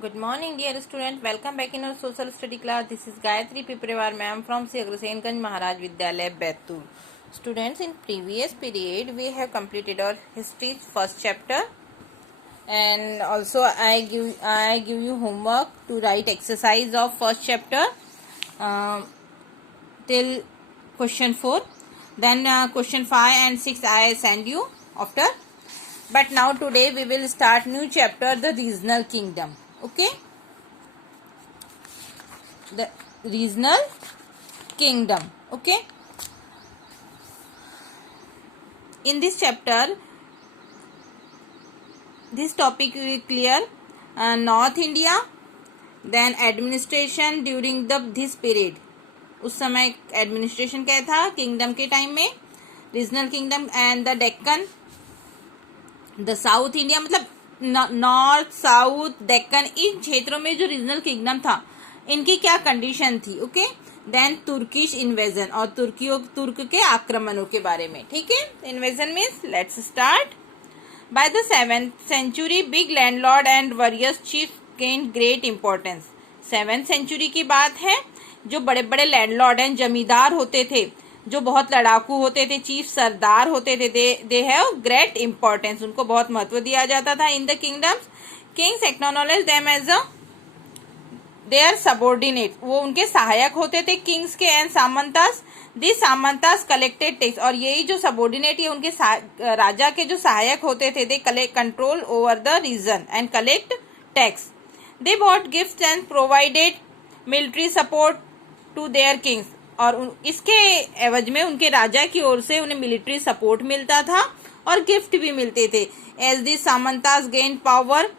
Good morning, dear student. Welcome back in our social study class. This is Gayatri Piprevar ma'am from Sri Agrasenganj Maharaj Vidyalaya, Bettul. Students, in previous period we have completed our history first chapter, and also I give you homework to write exercise of first chapter till question 4. Then question 5 and 6 I send you after. But now today we will start new chapter, the regional kingdom. Okay, the regional kingdom. Okay, in this chapter this topic will clear North India, then administration during this period. उस समय administration क्या था kingdom के time में, regional kingdom and the Deccan, the south India, मतलब north south Deccan, इन क्षेत्रों में जो रीजनल किंगडम था इनकी क्या कंडीशन थी. ओके, देन तुर्किश इन्वेजन, और तुर्क के आक्रमणों के बारे में. ठीक है, invasion means let's start. By the 7th century big landlord and warriors chief gain great importance. 7th century की बात है. जो बड़े बड़े लैंडलॉर्ड एंड जमींदार होते थे, जो बहुत लड़ाकू होते थे, चीफ सरदार होते थे, दे हैव ग्रेट इंपॉर्टेंस, उनको बहुत महत्व दिया जाता था in the kingdoms. Kings acknowledge them as their subordinate, वो उनके सहायक होते थे किंग्स के. एंड सामंतास, दिस सामंतास कलेक्टेड टैक्स, और यही जो सबॉर्डिनेट ये उनके राजा के जो सहायक होते थे, they collect control over the region and collect tax. They bought gifts and provided military support to their kings, और इसके एवज में उनके राजा की ओर से उन्हें मिलिट्री सपोर्ट मिलता था और गिफ्ट भी मिलते थे. As the samantas gain power,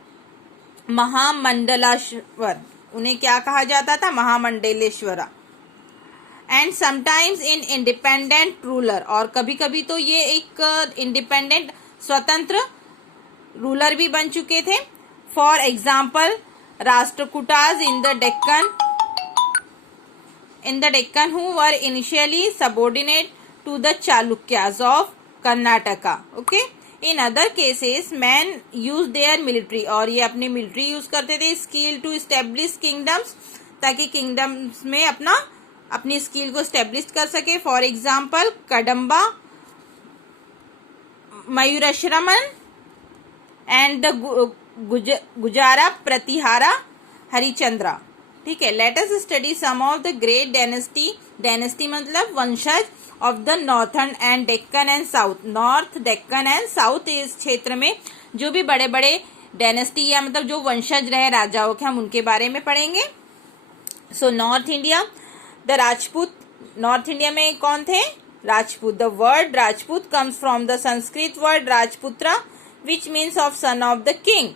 mahamandaleshwar, उन्हें क्या कहा जाता था, महामंडलेश्वरा. And sometimes in independent ruler, और कभी कभी तो ये एक इंडिपेंडेंट स्वतंत्र रूलर भी बन चुके थे. For example Rashtrakutas in the Deccan who were initially subordinate to the Chalukyas of Karnataka. Okay, in other cases men used their military, और ये अपनी मिलिट्री यूज करते थे, स्किल टू स्टेब्लिश किंगडम्स, ताकि किंगडम्स में अपनी स्किल को स्टेब्लिश कर सके. For example Kadamba, Mayurasharman and the Gurjara Pratihara Harichandra. ठीक है, let us study some of the great dynasty मतलब वंशज of the northern and Deccan and south. North, Deccan and south, इस क्षेत्र में जो भी बड़े बड़े डायनेस्टी या मतलब जो वंशज रहे राजाओं के, हम उनके बारे में पढ़ेंगे. So north India, the Rajput. North India में कौन थे, Rajput. The word Rajput comes from the Sanskrit word Rajputra which means of son of the king.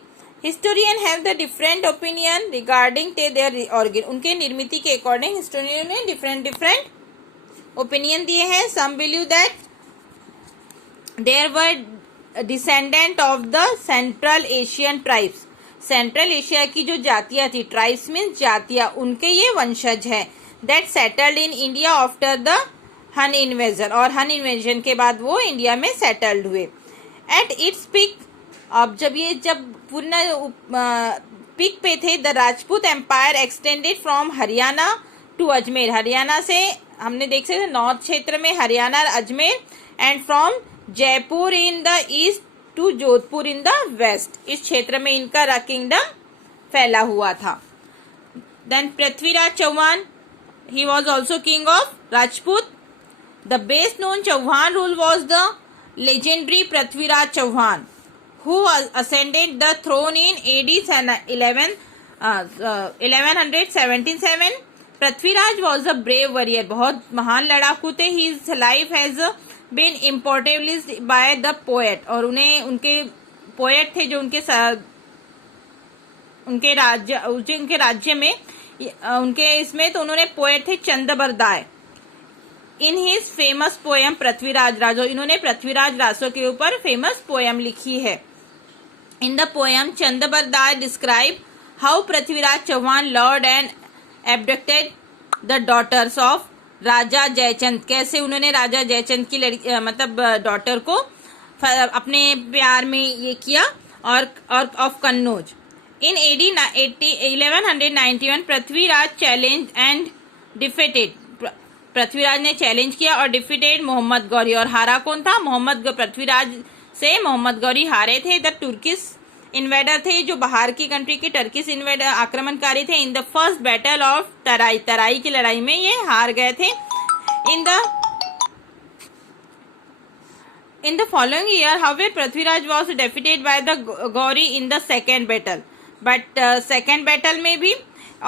Historian have the different opinion regarding their organ. उनके निर्मिति के अकॉर्डिंग हिस्टोरियन ने डिफरेंट ओपिनियन दिए हैं. Some believe that there were descendant of the central Asian tribes. Central Asia की जो जातियां थी, ट्राइब्स मीन्स जातियां, उनके ये वंशज हैं. That settled in India after the हन इन्वेजन, और हन इन्वेजन के बाद वो इंडिया में सेटल्ड हुए. एट इट्स पीक, अब जब पूर्ण पीक पे थे, the Rajput empire extended from Haryana to Ajmer. Haryana से हमने देख सकते नॉर्थ क्षेत्र में Haryana, Ajmer, and from Jaipur in the east to Jodhpur in the west. इस क्षेत्र में इनका किंगडम फैला हुआ था. Then Prithviraj Chauhan, he was also king of Rajput. The best known Chauhan rule was the legendary Prithviraj Chauhan who ascended the throne in AD 1177. Prithviraj was a brave warrior, बहुत महान लड़ाकू थे. His life has been immortalized by the poet, और उनके poet थे जो उनके राज्य में, उनके इसमें तो उन्होंने पोएट थे Chandbardai. In his famous poem Prithviraj Raso, इन्होंने पृथ्वीराज रासो के ऊपर फेमस पोएम लिखी है. In the poem, Chandrabardai describe how Prithviraj Chauhan loved and abducted the daughters of राजा जयचंद. कैसे उन्होंने राजा जयचंद की लड़की मतलब डॉटर को अपने प्यार में ये किया, और of Kannauj. In AD 1191 Prithviraj challenge and defeated, Prithviraj ने चैलेंज किया और डिफीटेड मोहम्मद गौरी, और हारा कौन था? पृथ्वीराज से मोहम्मद गौरी हारे थे। द तुर्किश इन्वेडर थे, जो बाहर की कंट्री के टर्किश इन्वेडर आक्रमणकारी थे। In the first battle of Tarai, Tarai की लड़ाई में ये हार गए थे। In the following year, however, Prithviraj was defeated by the Gauri in the second battle. But second battle में भी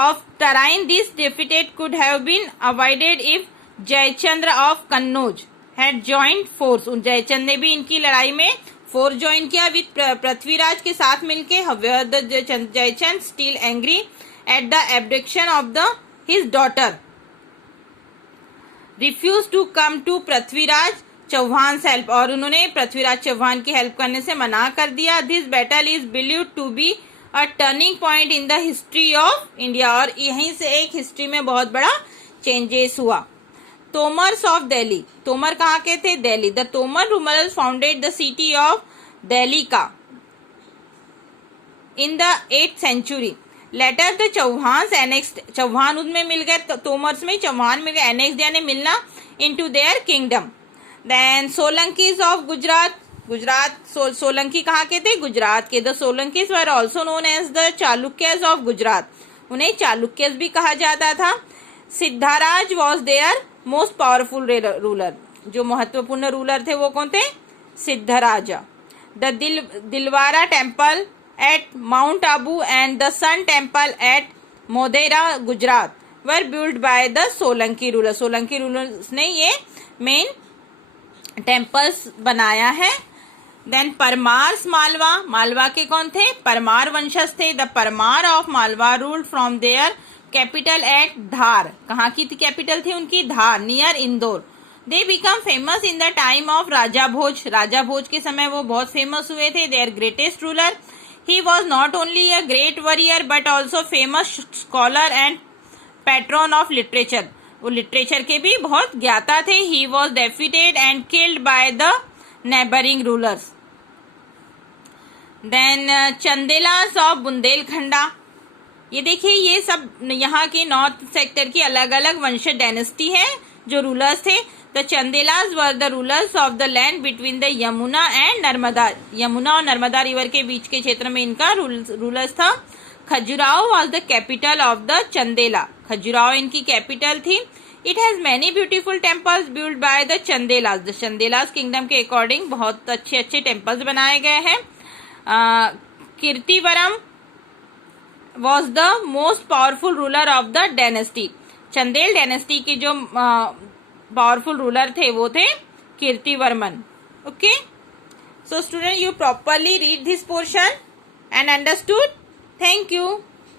of Tarain, this defeat could have been avoided if Jayachandra of Kannauj had joined force. Jaichand ने भी इनकी लड़ाई में force join किया with Prithviraj के साथ मिलके। However, the Jayachand still angry at the abdication of his daughter refused to come to Prithviraj Chauhan help, और उन्होंने पृथ्वीराज चौहान की हेल्प करने से मना कर दिया। This battle is believed to be a turning point in the history of India, और यहीं से एक हिस्ट्री में बहुत बड़ा चेंजेस हुआ। तोमर्स ऑफ दिल्ली, तोमर कहाँ के थे? Delhi. The Tomar rulers founded the city of Delhi का in the 8th century. Later the Chauhan annexed, Chauhan उनमें मिल गए, तोमर्स में चौहान मिल गए, एनेक्स्ड यानी मिलना, into their kingdom. Then Solankis of Gujarat, Gujarat Solanki कहाँ के थे? गुजरात के। The Solankis were also known as the Chalukyas of Gujarat, उन्हें चालुक्यज भी कहा जाता था। Siddharaj was their most powerful ruler, जो महत्वपूर्ण रूलर थे वो कौन थे? Siddharaja. The Dilwara temple at Mount Abu and the sun temple at Modhera Gujarat were build by the Solanki ruler, Solanki rulers ने ये मेन टेम्पल्स बनाया है। देन परमार्स मालवा, मालवा के कौन थे? परमार वंशज थे। The Parmar of Malwa ruled from their capital at Dhar, कहाँ की कैपिटल थी उनकी? Dhar, near Indore. They become famous in the time of Raja Bhoj, Raja Bhoj के समय वो बहुत फेमस हुए थे। Their greatest ruler, he was not only a great warrior but also famous scholar and patron of literature, वो लिटरेचर के भी बहुत ज्ञाता थे। He was defeated and killed by the neighbouring rulers. Then Chandelas of Bundelkhand, ये देखिए ये सब यहाँ के नॉर्थ सेक्टर की अलग अलग वंश डायनेस्टी है जो रूलर्स थे। The Chandelas were the rulers of the land between the Yamuna and Narmada, Yamuna और नर्मदा रिवर के बीच के क्षेत्र में इनका रूलर्स था। Khajuraho was the capital of the Chandela, Khajuraho इनकी कैपिटल थी। It has many beautiful temples build by the Chandelas, the Chandelas kingdom के अकॉर्डिंग बहुत अच्छे अच्छे टेम्पल्स बनाए गए हैं। Kirtivarman was the most powerful ruler of the dynasty, Chandel dynasty के जो पावरफुल रूलर थे वो थे Kirtivarman. Okay, so student you properly read this portion and understood. Thank you.